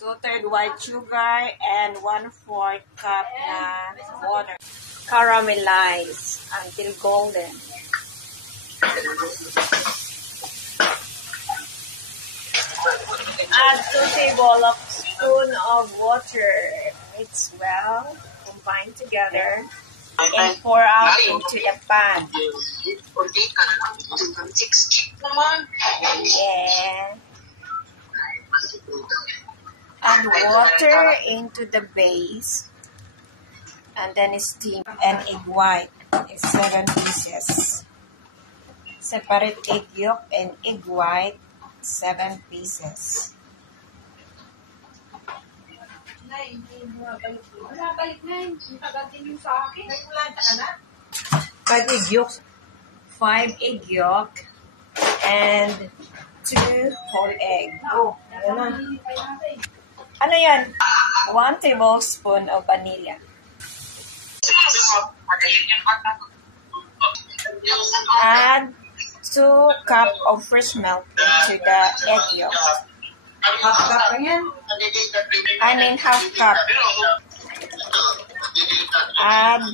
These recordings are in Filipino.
2/3 white sugar, and 1/4 cup na water. Caramelize until golden. Add 2 tablespoons of water. Mix well, combine together, and pour out into the pan. Yeah. Add water into the base, and then steam an egg white in 7 pieces. Separate egg yolk and egg white, 7 pieces. Five egg yolk. 5 egg yolk and 2 whole egg. Oh, yan. Ano yan? 1 tablespoon of vanilla. Add 2 cups of fresh milk into the egg yolk. Half cup lang yan. I mean half cup. Add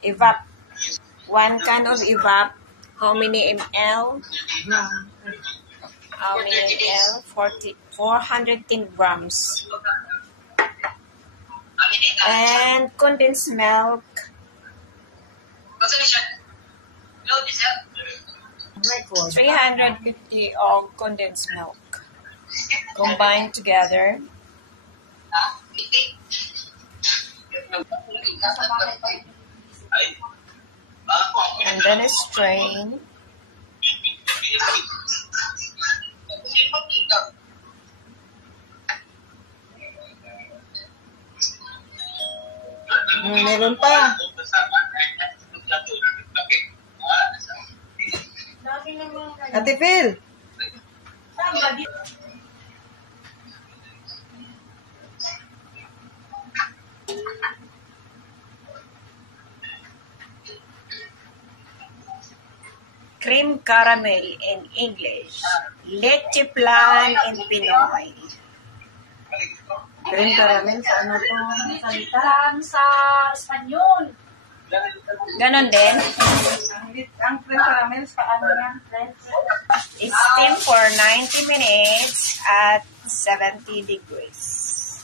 evap. 1 can of evap. How many ml? How many ml? 410 grams. And condensed milk. 350 of condensed milk. Combine together. And then strain. Meron pa. Ate Phil. Cream caramel in English. Leche plan in Pinoy. Cream caramel sa ano to? Salita sa Espanyol. Ganon din. Ang cream caramel sa ano yan? Steam for 90 minutes at 70 degrees.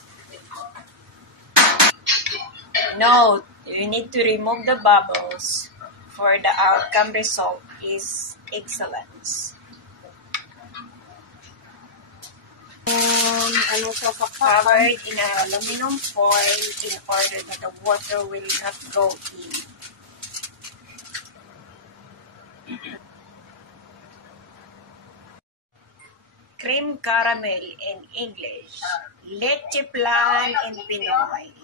Note, you need to remove the bubbles for the outcome result is excellent. Covered in an aluminum foil in order that the water will not go in. Cream caramel in English. Leche plan in Pinoy.